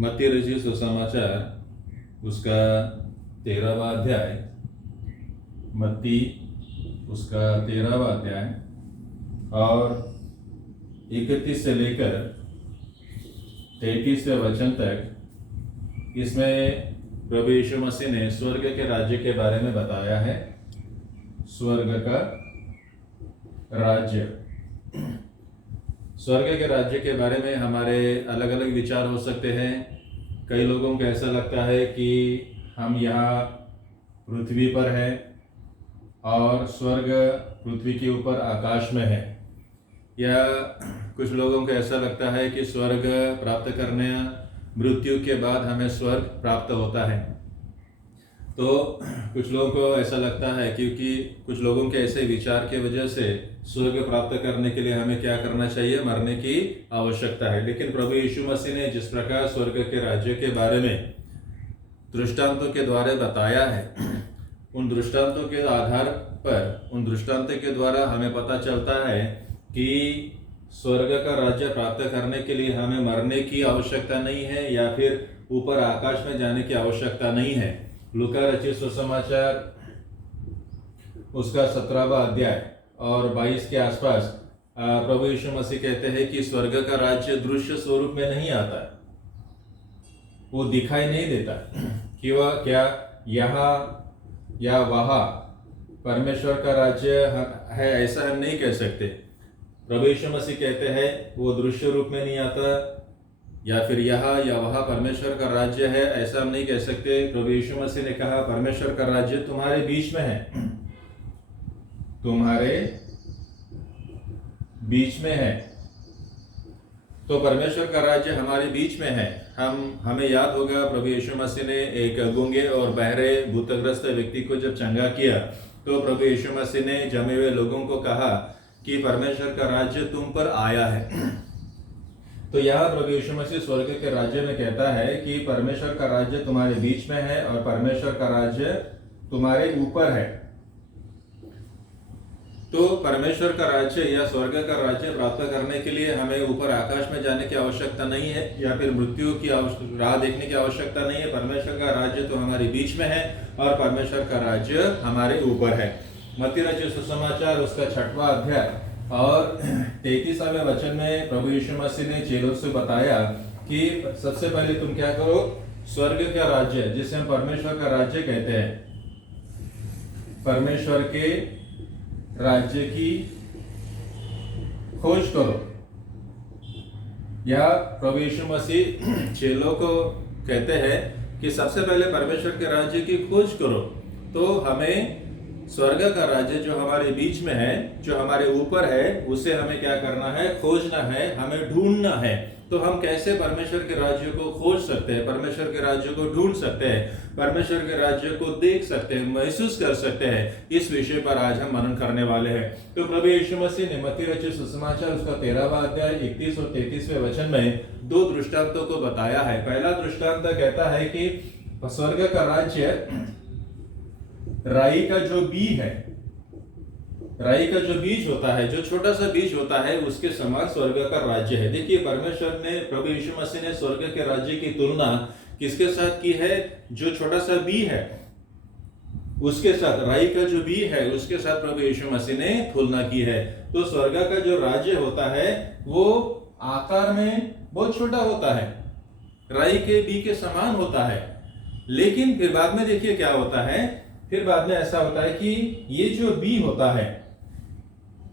मत्ती रचित सुसमाचार उसका 13वां अध्याय, मत्ती उसका 13वां अध्याय और 31 से लेकर 33वें वचन तक इसमें प्रभु यीशु मसीह ने स्वर्ग के राज्य के बारे में बताया है। स्वर्ग का राज्य, स्वर्ग के राज्य के बारे में हमारे अलग अलग विचार हो सकते हैं। कई लोगों को ऐसा लगता है कि हम यहाँ पृथ्वी पर हैं और स्वर्ग पृथ्वी के ऊपर आकाश में है, या कुछ लोगों को ऐसा लगता है कि स्वर्ग प्राप्त करने मृत्यु के बाद हमें स्वर्ग प्राप्त होता है। तो कुछ लोगों को ऐसा लगता है क्योंकि कुछ लोगों के ऐसे विचार के वजह से स्वर्ग प्राप्त करने के लिए हमें क्या करना चाहिए, मरने की आवश्यकता है। लेकिन प्रभु यीशु मसीह ने जिस प्रकार स्वर्ग के राज्य के बारे में दृष्टांतों के द्वारा बताया है, उन दृष्टांतों के आधार पर, उन दृष्टांतों के द्वारा हमें पता चलता है कि स्वर्ग का राज्य प्राप्त करने के लिए हमें मरने की आवश्यकता नहीं है या फिर ऊपर आकाश में जाने की आवश्यकता नहीं है। लूका रचित सुसमाचार उसका 17वां अध्याय और 22 के आसपास प्रभु यीशु मसीह कहते हैं कि स्वर्ग का राज्य दृश्य स्वरूप में नहीं आता, वो दिखाई नहीं देता कि वह क्या यहाँ या वहाँ परमेश्वर का राज्य है, ऐसा हम नहीं कह सकते। प्रभु यीशु मसीह कहते हैं वो दृश्य रूप में नहीं आता, या फिर यहाँ या वहाँ परमेश्वर का राज्य है, ऐसा हम नहीं कह सकते। प्रभु यीशु मसीह ने कहा परमेश्वर का राज्य तुम्हारे बीच में है, तुम्हारे बीच में है। तो परमेश्वर का राज्य हमारे बीच में है। हमें याद होगा प्रभु यीशु मसीह ने एक गूंगे और बहरे भूतग्रस्त व्यक्ति को जब चंगा किया तो प्रभु यीशु मसीह ने जमे हुए लोगों को कहा कि परमेश्वर का राज्य तुम पर आया है। तो यहाँ प्रभु यीशु मसीह स्वर्ग के राज्य में कहता है कि परमेश्वर का राज्य तुम्हारे बीच में है और परमेश्वर का राज्य तुम्हारे ऊपर है। तो परमेश्वर का राज्य या स्वर्ग का राज्य प्राप्त करने के लिए हमें ऊपर आकाश में जाने की आवश्यकता नहीं है या फिर मृत्यु की राह देखने की आवश्यकता नहीं है। परमेश्वर का राज्य तो हमारे बीच में है और परमेश्वर का राज्य हमारे ऊपर है। मत्ती रचित सुसमाचार उसका 6वां अध्याय और 33वें वचन में प्रभु यीशु मसीह ने चेलों से बताया कि सबसे पहले तुम क्या करो, स्वर्ग का राज्य जिसे हम परमेश्वर का राज्य कहते हैं, परमेश्वर के राज्य की खोज करो। या प्रभु यीशु मसीह चेलों को कहते हैं कि सबसे पहले परमेश्वर के राज्य की खोज करो। तो हमें स्वर्ग का राज्य जो हमारे बीच में है, जो हमारे ऊपर है, उसे हमें क्या करना है, खोजना है, हमें ढूंढना है। तो हम कैसे परमेश्वर के राज्य को खोज सकते हैं, परमेश्वर के राज्य को ढूंढ सकते हैं, परमेश्वर के राज्य को देख सकते हैं, महसूस कर सकते हैं, इस विषय पर आज हम मनन करने वाले हैं। तो प्रभु यीशु मसीह ने मत्ती रचित सुसमाचार उसका 13वां अध्याय 31 और 33वें वचन में दो दृष्टांतों को बताया है। पहला दृष्टांत कहता है कि स्वर्ग का राज्य राई का जो बीज है, राई का जो बीज होता है, जो छोटा सा बीज होता है, उसके समान स्वर्ग का राज्य है। देखिए परमेश्वर ने, प्रभु यीशु मसीह ने स्वर्ग के राज्य की तुलना किसके साथ की है, जो छोटा सा बीज है उसके साथ, राई का जो बीज है उसके साथ प्रभु यीशु मसीह ने तुलना की है। तो स्वर्ग का जो राज्य होता है वो आकार में बहुत छोटा होता है, राई के बीज के समान होता है। लेकिन फिर बाद में देखिए क्या होता है, फिर बाद में ऐसा होता है कि ये जो बीज होता है,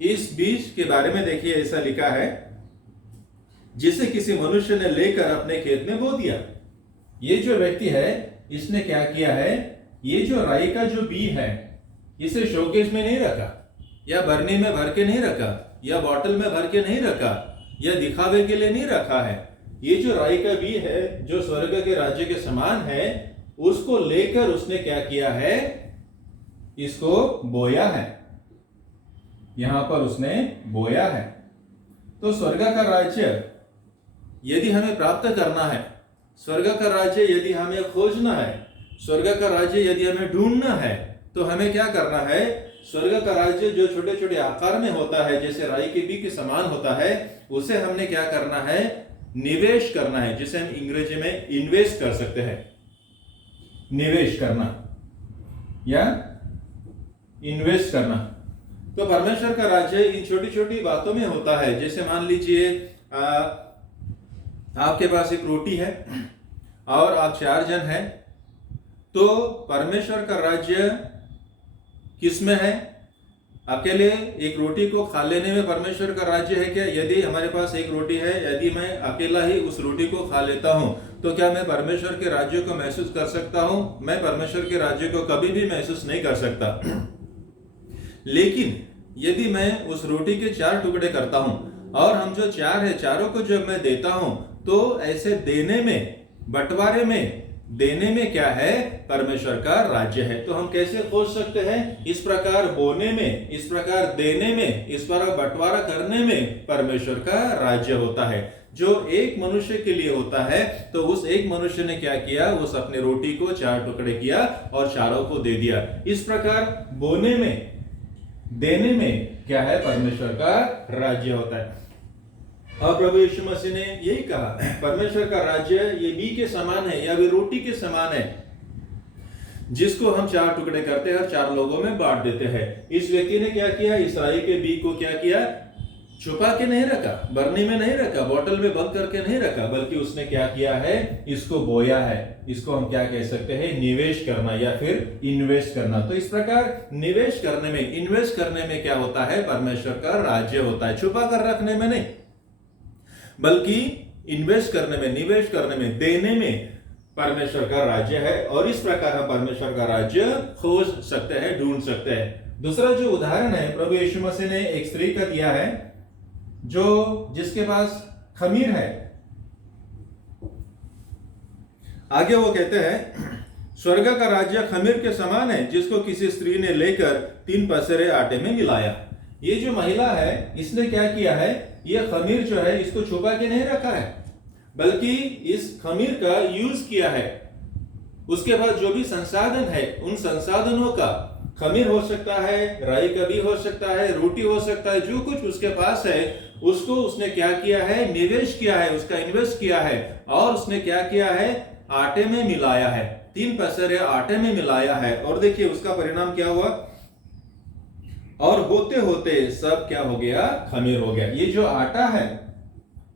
इस बीज के बारे में देखिए ऐसा लिखा है, जिसे किसी मनुष्य ने लेकर अपने खेत में बो दिया। ये जो व्यक्ति है इसने क्या किया है, ये जो राई का जो बीज है इसे शोकेस में नहीं रखा, या बरनी में भर के नहीं रखा, या बॉटल में भर के नहीं रखा, या दिखावे के लिए नहीं रखा है। ये जो राई का बीज है जो स्वर्ग के राज्य के समान है, उसको लेकर उसने क्या किया है, इसको बोया है, यहां पर उसने बोया है। तो स्वर्ग का राज्य यदि हमें प्राप्त करना है, स्वर्ग का राज्य यदि हमें खोजना है, स्वर्ग का राज्य यदि हमें ढूंढना है, तो हमें क्या करना है, स्वर्ग का राज्य जो छोटे छोटे आकार में होता है, जैसे राई के बीज के समान होता है, उसे हमने क्या करना है, निवेश करना है, जिसे हम अंग्रेजी में इन्वेस्ट कर सकते हैं। निवेश करना या इन्वेस्ट करना। तो परमेश्वर का राज्य इन छोटी छोटी बातों में होता है। जैसे मान लीजिए आपके पास एक रोटी है और आप 4 जन हैं, तो परमेश्वर का राज्य किसमें है? अकेले एक रोटी को खा लेने में परमेश्वर का राज्य है क्या? यदि हमारे पास एक रोटी है, यदि मैं अकेला ही उस रोटी को खा लेता हूं, तो क्या मैं परमेश्वर के राज्य को महसूस कर सकता हूं? मैं परमेश्वर के राज्य को कभी भी महसूस नहीं कर सकता। लेकिन यदि मैं उस रोटी के 4 टुकड़े करता हूं और हम जो 4 है, चारों को जब मैं देता हूं, तो ऐसे देने में, बंटवारे में, देने में क्या है? परमेश्वर का राज्य है। तो हम कैसे खोज सकते हैं? इस प्रकार बोने में, इस प्रकार देने में, इस प्रकार बंटवारा करने में परमेश्वर का राज्य होता है। जो एक मनुष्य के लिए होता है, तो उस एक मनुष्य ने क्या किया? उस अपने रोटी को 4 टुकड़े किया और चारों को दे दिया। इस प्रकार बोने में, देने में क्या है? परमेश्वर का राज्य होता है। और प्रभु यीशु मसीह ने यही कहा, परमेश्वर का राज्य ये बी के समान है या वे रोटी के समान है, जिसको हम 4 टुकड़े करते हैं और 4 लोगों में बांट देते हैं। इस व्यक्ति ने क्या किया? इसराइल के बी को क्या किया? छुपा के नहीं रखा, बरनी में नहीं रखा, बोतल में बंद करके नहीं रखा, बल्कि उसने क्या किया है? इसको बोया है। इसको हम क्या कह सकते हैं? निवेश करना या फिर इन्वेस्ट करना। तो इस प्रकार निवेश करने में, इन्वेस्ट करने में क्या होता है? परमेश्वर का राज्य होता है। छुपा कर रखने में नहीं, बल्कि इन्वेस्ट करने में, निवेश करने में, देने में परमेश्वर का राज्य है। और इस प्रकार हम परमेश्वर का राज्य खोज सकते हैं, ढूंढ सकते हैं। दूसरा जो उदाहरण है प्रभु यीशु मसीह ने एक स्त्री का दिया है, जिसके पास खमीर है। आगे वो कहते हैं, स्वर्ग का राज्य खमीर के समान है, जिसको किसी स्त्री ने लेकर 3 पसेरे आटे में मिलाया। ये जो महिला है, इसने क्या किया है? ये खमीर जो है, इसको छुपा के नहीं रखा है, बल्कि इस खमीर का यूज किया है। उसके बाद जो भी संसाधन है, उन संसाधनों का, खमीर हो सकता है, राई का भी हो सकता है, रोटी हो सकता है, जो कुछ उसके पास है, उसको उसने क्या किया है? निवेश किया है, उसका इन्वेस्ट किया है। और उसने क्या किया है? आटे में मिलाया है। 3 पसेरे आटे में मिलाया है। और देखिए उसका परिणाम क्या हुआ? और होते होते सब क्या हो गया? खमीर हो गया। ये जो आटा है,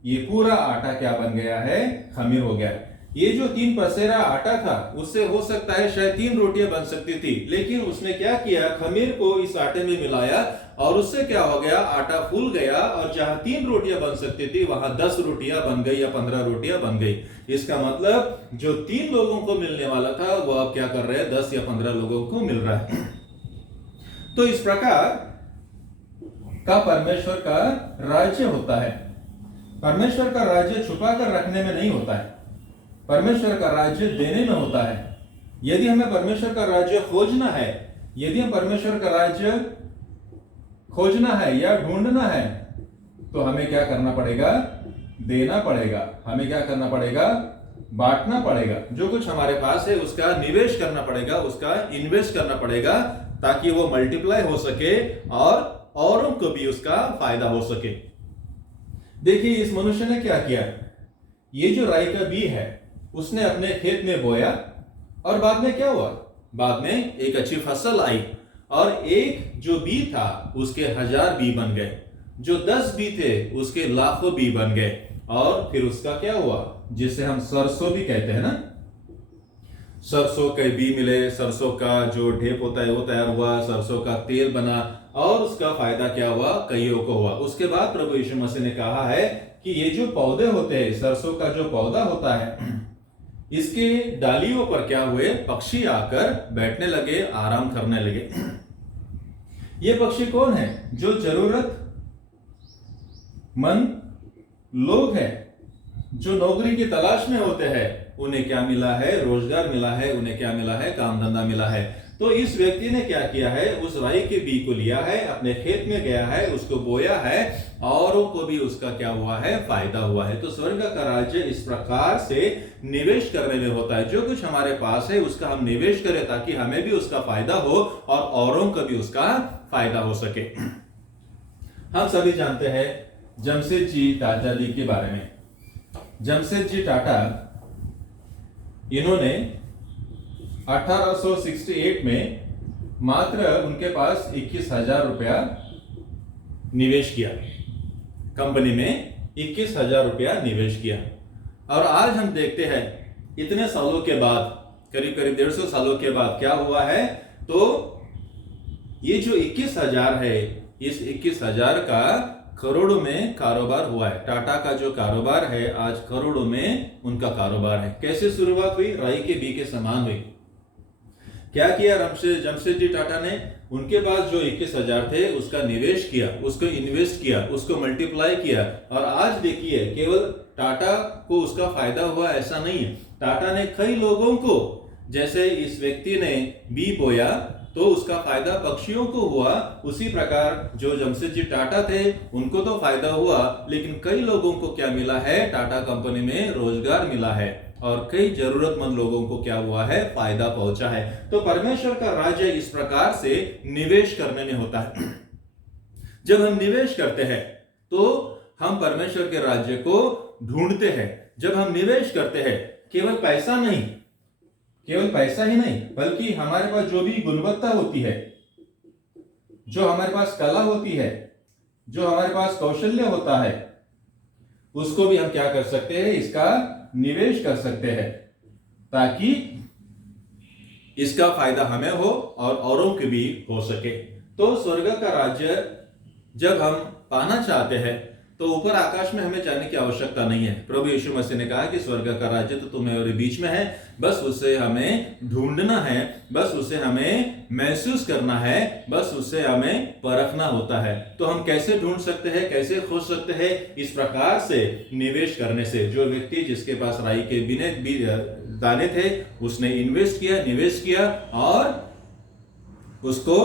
ये पूरा आटा क्या बन गया है? खमीर हो गया। ये जो 3 पसेरा आटा था, उससे हो सकता है शायद 3 रोटियां बन सकती थी, लेकिन उसने क्या किया? खमीर को इस आटे में मिलाया और उससे क्या हो गया? आटा फूल गया और जहां 3 रोटियां बन सकती थी, वहां 10 रोटियां बन गई या 15 रोटियां बन गई। इसका मतलब जो 3 लोगों को मिलने वाला था, वो अब क्या कर रहे हैं? 10 या 15 लोगों को मिल रहा है। तो इस प्रकार का परमेश्वर का राज्य होता है। परमेश्वर का राज्य छुपा कर रखने में नहीं होता है, परमेश्वर का राज्य देने में होता है। यदि हमें परमेश्वर का राज्य खोजना है, यदि हम परमेश्वर का राज्य खोजना है या ढूंढना है, तो हमें क्या करना पड़ेगा? देना पड़ेगा। हमें क्या करना पड़ेगा? बांटना पड़ेगा। जो कुछ हमारे पास है उसका निवेश करना पड़ेगा, उसका इन्वेस्ट करना पड़ेगा, ताकि वो मल्टीप्लाई हो सके और औरों को भी उसका फायदा हो सके। देखिए इस मनुष्य ने क्या किया? ये जो राई का बी है, उसने अपने खेत में बोया और बाद में क्या हुआ? बाद में एक अच्छी फसल आई और एक जो बी था उसके 1000 बी बन गए, जो 10 बी थे उसके लाखों बी बन गए। और फिर उसका क्या हुआ? जिसे हम सरसों भी कहते हैं ना, सरसों के बी मिले, सरसों का जो ढेप होता है वो तैयार हुआ, सरसों का तेल बना और उसका फायदा क्या हुआ? कईयों को हुआ। उसके बाद प्रभु यीशु मसीह ने कहा है कि ये जो पौधे होते हैं, सरसों का जो पौधा होता है, इसके डालियों पर क्या हुए? पक्षी आकर बैठने लगे, आराम करने लगे। ये पक्षी कौन है? जो जरूरतमंद लोग हैं, जो नौकरी की तलाश में होते हैं, उन्हें क्या मिला है? रोजगार मिला है। उन्हें क्या मिला है? काम धंधा मिला है। तो इस व्यक्ति ने क्या किया है? उस राई के बी को लिया है, अपने खेत में गया है, उसको बोया है, औरों को भी उसका क्या हुआ है? फायदा हुआ है। तो स्वर्ग का राज्य इस प्रकार से निवेश करने में होता है। जो कुछ हमारे पास है उसका हम निवेश करें, ताकि हमें भी उसका फायदा हो और औरों को भी उसका फायदा हो सके। हम सभी जानते हैं जमशेद जी तात्या जी के बारे में। जमशेदजी टाटा, इन्होंने 1868 में मात्र उनके पास 21,000 रुपया निवेश किया, कंपनी में 21,000 रुपया निवेश किया। और आज हम देखते हैं इतने सालों के बाद, करीब करीब 150 सालों के बाद क्या हुआ है, तो ये जो 21,000 है, इस 21,000 का करोड़ों में कारोबार हुआ है। टाटा का जो कारोबार है आज करोड़ों में उनका कारोबार है। कैसे शुरुआत हुई? राई के बी के समान हुई। क्या किया जमशेदजी टाटा ने? उनके पास जो 21,000 थे उसका निवेश किया, उसको इन्वेस्ट किया, उसको मल्टीप्लाई किया, और आज देखिए केवल टाटा को उसका फायदा हुआ ऐसा नहीं है। टाटा ने कई लोगों को, जैसे इस व्यक्ति ने बी बोया तो उसका फायदा पक्षियों को हुआ, उसी प्रकार जो जमशेदजी टाटा थे उनको तो फायदा हुआ, लेकिन कई लोगों को क्या मिला है? टाटा कंपनी में रोजगार मिला है और कई जरूरतमंद लोगों को क्या हुआ है? फायदा पहुंचा है। तो परमेश्वर का राज्य इस प्रकार से निवेश करने में होता है। जब हम निवेश करते हैं तो हम परमेश्वर के राज्य को ढूंढते हैं। जब हम निवेश करते हैं, केवल पैसा ही नहीं, बल्कि हमारे पास जो भी गुणवत्ता होती है, जो हमारे पास कला होती है, जो हमारे पास कौशल्य होता है, उसको भी हम क्या कर सकते हैं? इसका निवेश कर सकते हैं, ताकि इसका फायदा हमें हो और औरों के भी हो सके। तो स्वर्ग का राज्य जब हम पाना चाहते हैं तो ऊपर आकाश में हमें जाने की आवश्यकता नहीं है। प्रभु यीशु मसीह ने कहा कि स्वर्ग का राज्य तो तुम्हें और बीच में है, बस उसे हमें ढूंढना है, बस उसे हमें महसूस करना है, बस उसे हमें परखना होता है। तो हम कैसे ढूंढ सकते हैं, कैसे खोज सकते हैं? इस प्रकार से निवेश करने से। जो व्यक्ति जिसके पास राई के दाने थे उसने इन्वेस्ट किया, निवेश किया और उसको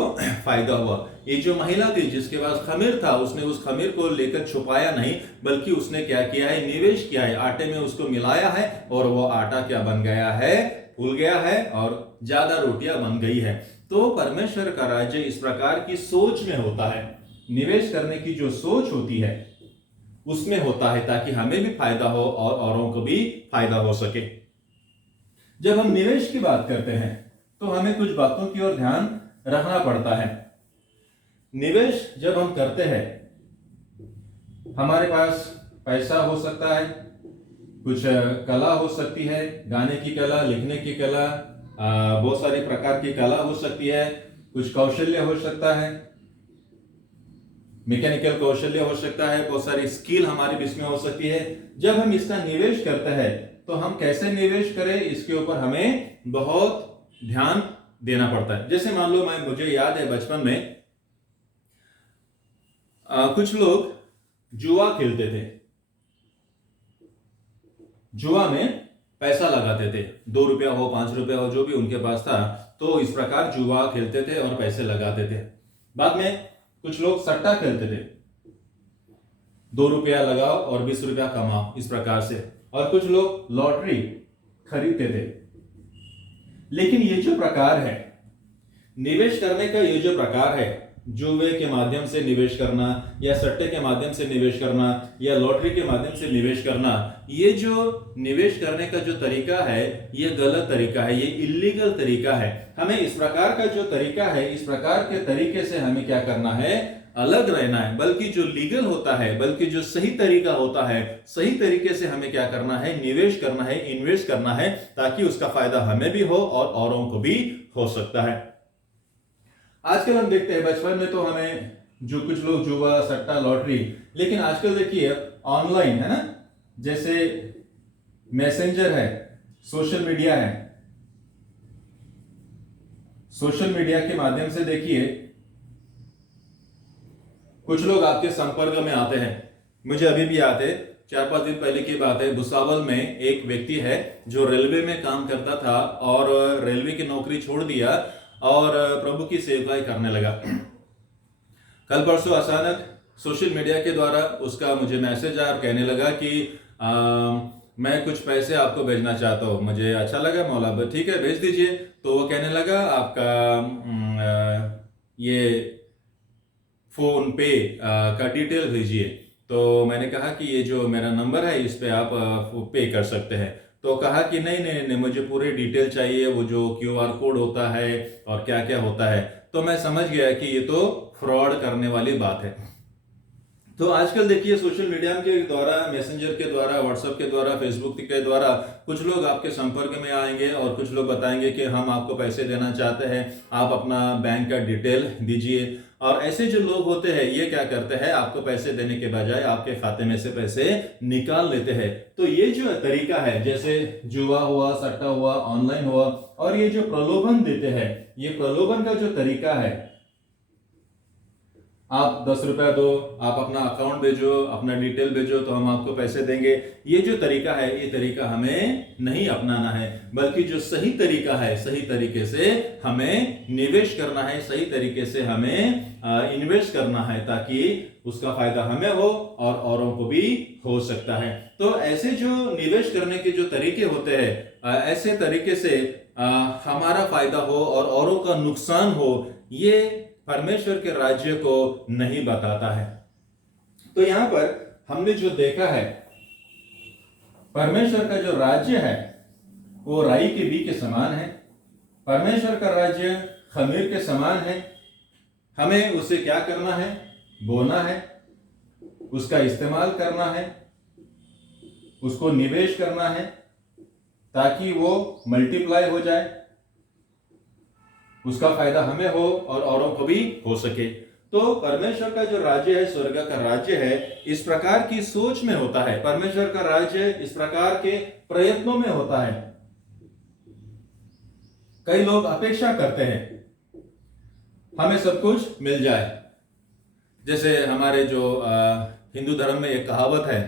फायदा हुआ। ये जो महिला थी जिसके पास खमीर था, उसने उस खमीर को लेकर छुपाया नहीं, बल्कि उसने क्या किया है? निवेश किया है, आटे में उसको मिलाया है और वो आटा क्या बन गया है? फूल गया है और ज्यादा रोटियां बन गई है। तो परमेश्वर का राज्य इस प्रकार की सोच में होता है। निवेश करने की जो सोच होती है उसमें होता है, ताकि हमें भी फायदा हो और औरों को भी फायदा हो सके। जब हम निवेश की बात करते हैं तो हमें कुछ बातों की ओर ध्यान रखना पड़ता है। निवेश जब हम करते हैं, हमारे पास पैसा हो सकता है, कुछ कला हो सकती है, गाने की कला, लिखने की कला, बहुत सारी प्रकार की कला हो सकती है, कुछ कौशल्य हो सकता है, मैकेनिकल कौशल्य हो सकता है, बहुत सारी स्किल हमारे बीच में हो सकती है। जब हम इसका निवेश करते हैं तो हम कैसे निवेश करें, इसके ऊपर हमें बहुत ध्यान देना पड़ता है। जैसे मान लो, मुझे याद है बचपन में कुछ लोग जुआ खेलते थे, जुआ में पैसा लगाते थे, 2 रुपया हो, 5 रुपया हो, जो भी उनके पास था, तो इस प्रकार जुआ खेलते थे और पैसे लगाते थे। बाद में कुछ लोग सट्टा खेलते थे, 2 रुपया लगाओ और 20 रुपया कमाओ, इस प्रकार से। और कुछ लोग लॉटरी खरीदते थे। लेकिन ये जो प्रकार है निवेश करने का, ये जो प्रकार है, जुए के माध्यम से निवेश करना या सट्टे के माध्यम से निवेश करना या लॉटरी के माध्यम से निवेश करना, ये जो निवेश करने का जो तरीका है ये गलत तरीका है, ये इलीगल तरीका है। हमें इस प्रकार का जो तरीका है, इस प्रकार के तरीके से हमें क्या करना है? अलग रहना है। बल्कि जो लीगल होता है, बल्कि जो सही तरीका होता है, सही तरीके से हमें क्या करना है? निवेश करना है, इन्वेस्ट करना है, ताकि उसका फायदा हमें भी हो और औरों को भी हो सकता है। आजकल हम देखते हैं, बचपन में तो हमें जो कुछ लोग जुआ, सट्टा, लॉटरी, लेकिन आजकल देखिए ऑनलाइन है ना, जैसे मैसेंजर है, सोशल मीडिया है, सोशल मीडिया के माध्यम से देखिए कुछ लोग आपके संपर्क में आते हैं। मुझे अभी भी याद है, 4-5 दिन पहले की बात है, भुसावल में एक व्यक्ति है जो रेलवे में काम करता था और रेलवे की नौकरी छोड़ दिया और प्रभु की सेवाएं करने लगा। कल परसों अचानक सोशल मीडिया के द्वारा उसका मुझे मैसेज आया और कहने लगा कि मैं कुछ पैसे आपको भेजना चाहता हूँ। मुझे अच्छा लगा, मौला ठीक है भेज दीजिए। तो वो कहने लगा आपका ये फोन पे का डिटेल भेजिए। तो मैंने कहा कि ये जो मेरा नंबर है इस पे आप पे कर सकते हैं। तो कहा कि नहीं नहीं नहीं, मुझे पूरी डिटेल चाहिए, वो जो क्यूआर कोड होता है और क्या क्या होता है। तो मैं समझ गया कि ये तो फ्रॉड करने वाली बात है। तो आजकल देखिए सोशल मीडिया के द्वारा, मैसेंजर के द्वारा, व्हाट्सएप के द्वारा, फेसबुक के द्वारा कुछ लोग आपके संपर्क में आएंगे और कुछ लोग बताएंगे कि हम आपको पैसे देना चाहते हैं, आप अपना बैंक का डिटेल दीजिए। और ऐसे जो लोग होते हैं ये क्या करते हैं, आपको पैसे देने के बजाय आपके खाते में से पैसे निकाल लेते हैं। तो ये जो तरीका है, जैसे जुआ हुआ, सट्टा हुआ, ऑनलाइन हुआ, और ये जो प्रलोभन देते हैं, ये प्रलोभन का जो तरीका है, आप 10 रुपया दो, आप अपना अकाउंट भेजो, अपना डिटेल भेजो तो हम आपको पैसे देंगे, ये जो तरीका है ये तरीका हमें नहीं अपनाना है। बल्कि जो सही तरीका है, सही तरीके से हमें निवेश करना है, सही तरीके से हमें इन्वेस्ट करना है, ताकि उसका फायदा हमें हो और औरों को भी हो सकता है। तो ऐसे जो निवेश करने के जो तरीके होते हैं, ऐसे तरीके से हमारा फायदा हो और औरों का नुकसान हो, ये परमेश्वर के राज्य को नहीं बताता है। तो यहां पर हमने जो देखा है, परमेश्वर का जो राज्य है वो राई के बीज के समान है। परमेश्वर का राज्य खमीर के समान है। हमें उसे क्या करना है, बोना है, उसका इस्तेमाल करना है, उसको निवेश करना है, ताकि वो मल्टीप्लाई हो जाए, उसका फायदा हमें हो और औरों को भी हो सके। तो परमेश्वर का जो राज्य है, स्वर्ग का राज्य है, इस प्रकार की सोच में होता है। परमेश्वर का राज्य इस प्रकार के प्रयत्नों में होता है। कई लोग अपेक्षा करते हैं हमें सब कुछ मिल जाए। जैसे हमारे जो हिंदू धर्म में एक कहावत है,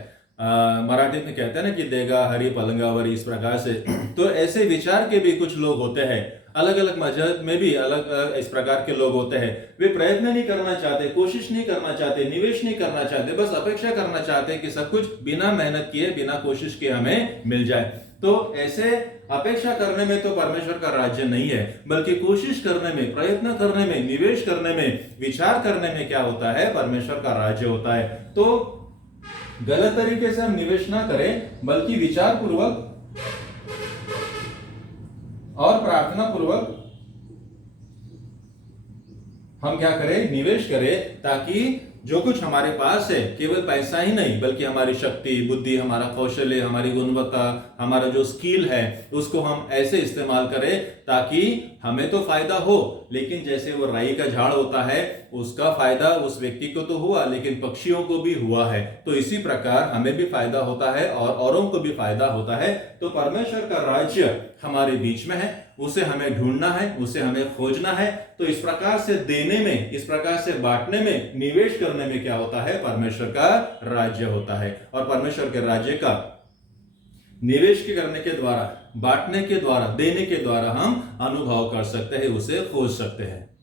मराठी में कहते हैं ना कि देगा हरी पलंगावरी, इस प्रकार से। तो ऐसे विचार के भी कुछ लोग होते हैं। अलग अलग मजहब में भी अलग इस प्रकार के लोग होते हैं। वे प्रयत्न नहीं करना चाहते, कोशिश नहीं करना चाहते, निवेश नहीं करना चाहते, बस अपेक्षा करना चाहते हैं कि सब कुछ बिना मेहनत किए, बिना कोशिश किए हमें मिल जाए। तो ऐसे अपेक्षा करने में तो परमेश्वर का राज्य नहीं है, बल्कि कोशिश करने में, प्रयत्न करने में, निवेश करने में, विचार करने में क्या होता है, परमेश्वर का राज्य होता है। तो गलत तरीके से हम निवेश ना करें, बल्कि विचार पूर्वक और प्रार्थना पूर्वक हम क्या करें, निवेश करें, ताकि जो कुछ हमारे पास है, केवल पैसा ही नहीं, बल्कि हमारी शक्ति, बुद्धि, हमारा कौशल्य, हमारी गुणवत्ता, हमारा जो स्किल है, उसको हम ऐसे इस्तेमाल करें ताकि हमें तो फायदा हो, लेकिन जैसे वो राई का झाड़ होता है, उसका फायदा उस व्यक्ति को तो हुआ, लेकिन पक्षियों को भी हुआ है। तो इसी प्रकार हमें भी फायदा होता है और औरों को भी फायदा होता है। तो परमेश्वर का राज्य हमारे बीच में है, उसे हमें ढूंढना है, उसे हमें खोजना है। तो इस प्रकार से देने में, इस प्रकार से बांटने में, निवेश करने में क्या होता है, परमेश्वर का राज्य होता है। और परमेश्वर के राज्य का निवेश करने के द्वारा, बांटने के द्वारा, देने के द्वारा हम अनुभव कर सकते हैं, उसे खोज सकते हैं।